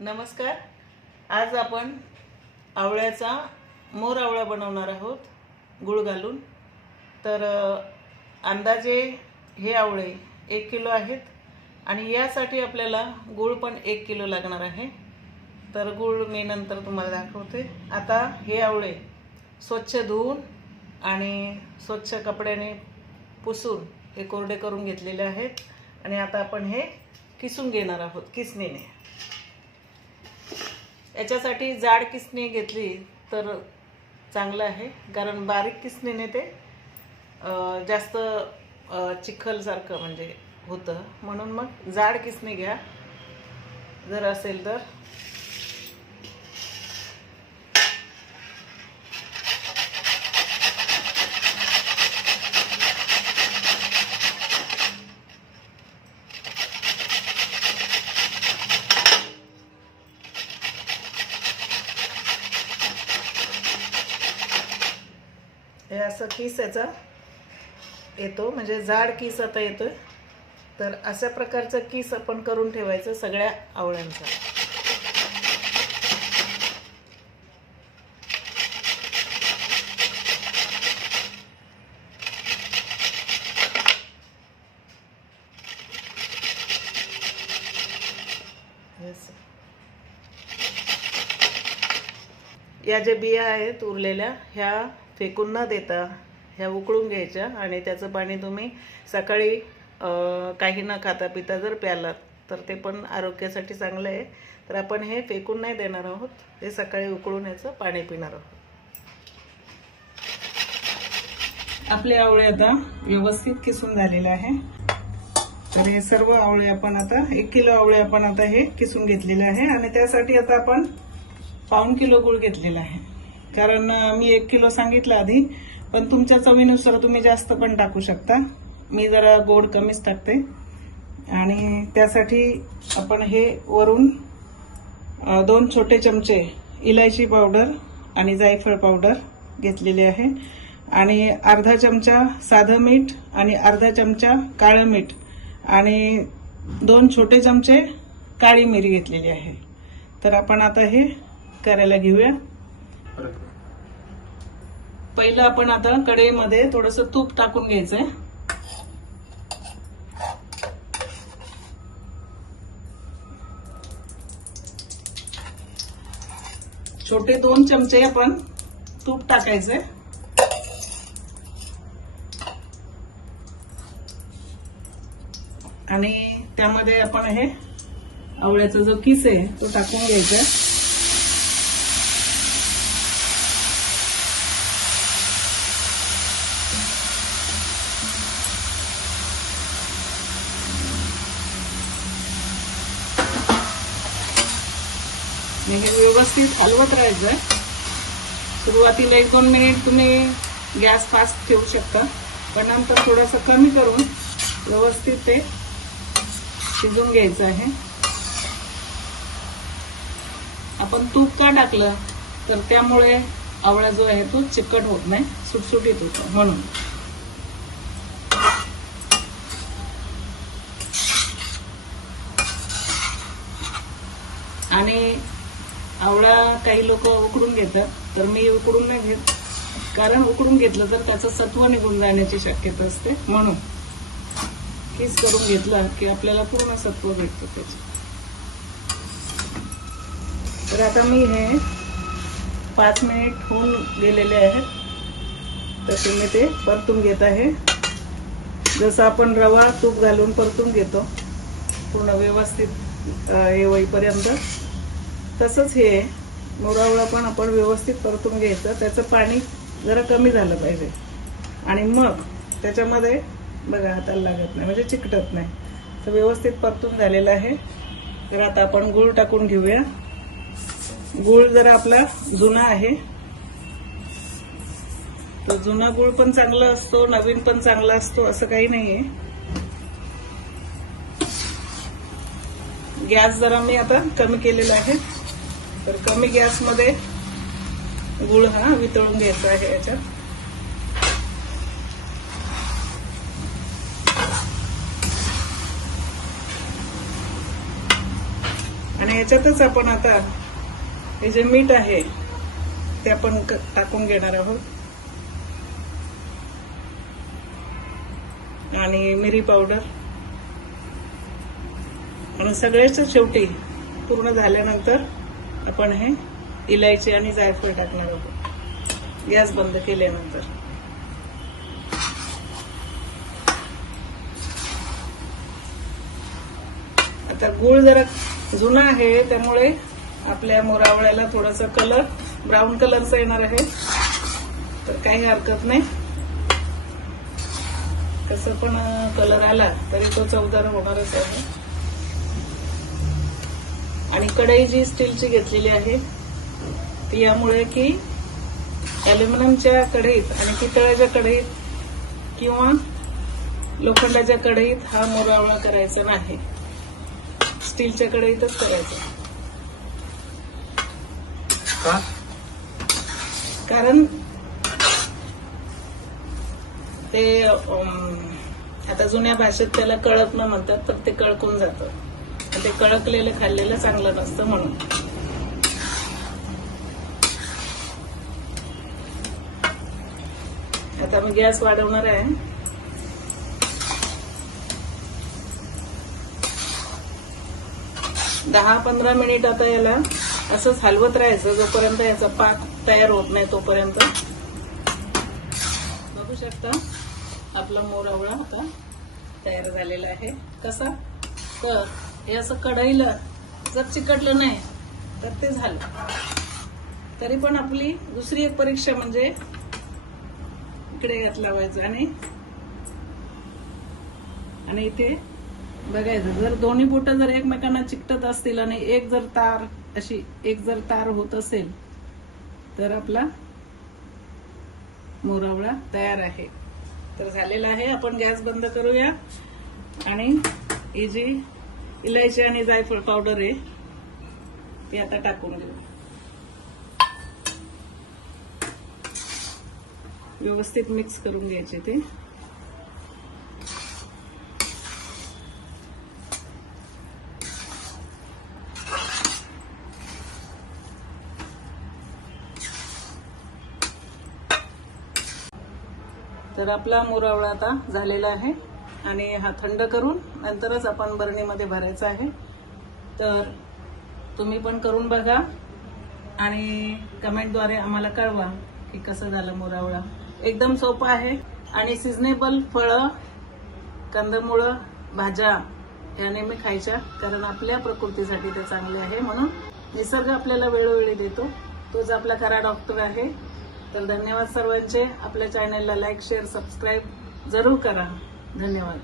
नमस्कार. आज आपण आवळ्याचा मोर आवळा बनवणार आहोत गुळ घालून. तर अंदाजे हे आवळे 1 किलो आहेत आणि यासाठी आपल्याला गुळ पण 1 किलो लागणार आहे. तर गुळ मी नंतर तुम्हाला दाखवते. आता हे आवळे स्वच्छ धुवून आणि स्वच्छ कपड्याने पुसून हे कोरडे करून घेतलेले आहेत आणि आता आपण हे किसून घेणार आहोत किसणीने. याच्यासाठी जाड किसणी घेतली तर चांगलं आहे, कारण बारीक किसणीने ते जास्त चिखलसारखं म्हणजे होतं. म्हणून मग जाड किसणी घ्या जर असेल तर. हे असं किस याचा येतो, म्हणजे जाड किस आता येतोय. तर अशा प्रकारचं किस आपण करून ठेवायचं सगळ्या आवळ्यांचा. या ज्या बिया आहेत उरलेल्या ह्या फेकून न देता ह्या उकळून घ्यायच्या आणि त्याचं पाणी तुम्ही सकाळी काही न खाता पिता जर प्यालात तर ते पण आरोग्यासाठी चांगलं आहे. तर आपण हे फेकून नाही देणार आहोत, हे सकाळी उकळून याचं पाणी पिणार आहोत. आपले आवळे आता व्यवस्थित किसून झालेले आहे. तर हे सर्व आवळे आपण आता 1 किलो आवळे आपण आता हे किसून घेतलेले आहे आणि त्यासाठी आता आपण पाऊण किलो गुळ घेतलेला आहे. कारण मी 1 किलो सांगितलं आधी, पण तुमच्या चवीनुसार तुम्ही जास्त पण टाकू शकता. मी जरा गोड कमीच टाकते आणि त्यासाठी आपण हे वरून 2 छोटे चमचे इलायची पावडर आणि जायफळ पावडर घेतलेले आहे आणि अर्धा चमचा साधं मीठ आणि अर्धा चमचा काळं मीठ आणि 2 छोटे चमचे काळी मिरी घेतलेली आहे. तर आपण आता हे करायला घेऊया. पहिलं आपण आता कढईमध्ये थोडंसं तूप टाकून घ्यायचंय. छोटे 2 चमचे आपण तूप टाकायचंय आणि त्यामध्ये आपण हे आवळ्याचा जो किस आहे तो टाकून घ्यायचा. हे व्यवस्थित हलवत राहायचं. सुरुवातीला 1-2 मिनिट तुम्ही गॅस फास्ट ठेवू शकता, पण नंतर थोडंसं कमी करून व्यवस्थित ते शिजून घ्यायचं आहे. आपण तूप का टाकलं तर त्यामुळे आवळा जो आहे तो चिकट होत नाही, सुटसुटीत होतो म्हणून. आणि आवळा काही लोक उकडून घेतात, तर मी उकडून नाही घेत, कारण उकडून घेतलं तर त्याचं सत्व निघून जाण्याची शक्यता असते. म्हणून किस करून घेतला की आपल्याला पूर्ण सत्व भेटतं त्याचं. तर आता मी हे 5 मिनिट होऊन गेलेले आहेत, तसे मी ते परतून घेत आहे. जसं आपण रवा तूप घालून परतून घेतो पूर्ण व्यवस्थित हे होईपर्यंत, तसंच हे मोरावळा पण आपण व्यवस्थित परतून घ्यायचं. त्याचं पाणी जरा कमी झालं पाहिजे आणि मग त्याच्यामध्ये बघा हाताला लागत नाही, म्हणजे चिकटत नाही. तर व्यवस्थित परतून झालेलं आहे. तर आता आपण गूळ टाकून घेऊया. गूळ जरा आपला जुना आहे, तर जुना गूळ पण चांगला असतो, नवीन पण चांगला असतो असं काही नाहीये. गॅस जरा मी आता कमी केलेला आहे, तर कमी गॅसमध्ये गूळ हा वितळून घ्यायचा आहे याच्यात. आणि आणि याच्यातच आपण आता हे जे मीठ आहे ते आपण टाकून घेणार आहोत आणि मिरी पावडर आणि सगळ्याच शेवटी पूर्ण झाल्यानंतर आपण हे इलायची आणि जायफळ टाकणार आहोत गॅस बंद केल्यानंतर. आता गूळ जरा जुना आहे त्यामुळे आपल्या मोरावळ्याला थोडासा कलर ब्राऊन कलरचा येणार आहे, तर काही हरकत नाही. कसं पण कलर आला तरी तो चवदार होणारच आहे. आणि कढई जी स्टीलची घेतलेली आहे ती यामुळे की अॅल्युमिनियमच्या कढईत आणि पितळाच्या कढईत किंवा लोखंडाच्या कढईत हा मोरावळा करायचा नाही, स्टीलच्या कढईतच करायचा. कारण ते आता जुन्या भाषेत त्याला कळकणं म्हणतात, तर ते कळकून जातं. ते कळकलेलं खाल्लेलं चांगलं नसतं म्हणून. आता मी गॅस वाढवणार आहे. दहा 15 मिनिट आता याला असंच हलवत राहायचं जोपर्यंत याचा पाक तयार होत नाही तोपर्यंत. बघू शकता आपला मोरावळा आता तयार झालेला आहे. कसा तर हे असं कढईला जर चिकटलं नाही तर ते झालं. तरी पण आपली दुसरी एक परीक्षा म्हणजे इकडे हात लावायचं आणि इथे बघायचं. जर दोन्ही बोट जर एकमेकांना चिकटत असतील आणि एक जर तार होत असेल तर आपला मोरावळा तयार आहे. तर झालेला आहे. आपण गॅस बंद करूया आणि ही जी इलायची आणि जायफळ पावडर आहे ती आता टाकून देऊ. व्यवस्थित मिक्स करून घ्यायचे ते. तर आपला मोरावळा आता झालेला आहे आणि हा थंड करून नंतरच आपण बरणीमध्ये भरायचा आहे. तर तुम्ही पण करून बघा आणि कमेंटद्वारे आम्हाला कळवा की कसं झालं मोरावळा. एकदम सोपं आहे आणि सिजनेबल फळं, कंदमुळं, भाज्या या नेहमी खायच्या, कारण आपल्या प्रकृतीसाठी ते चांगले आहे. म्हणून निसर्ग आपल्याला वेळोवेळी देतो, तोच आपला खरा डॉक्टर आहे. तर धन्यवाद सर्वांचे. आपल्या चॅनलला लाईक, शेअर, सबस्क्राईब जरूर करा. धन्यवाद.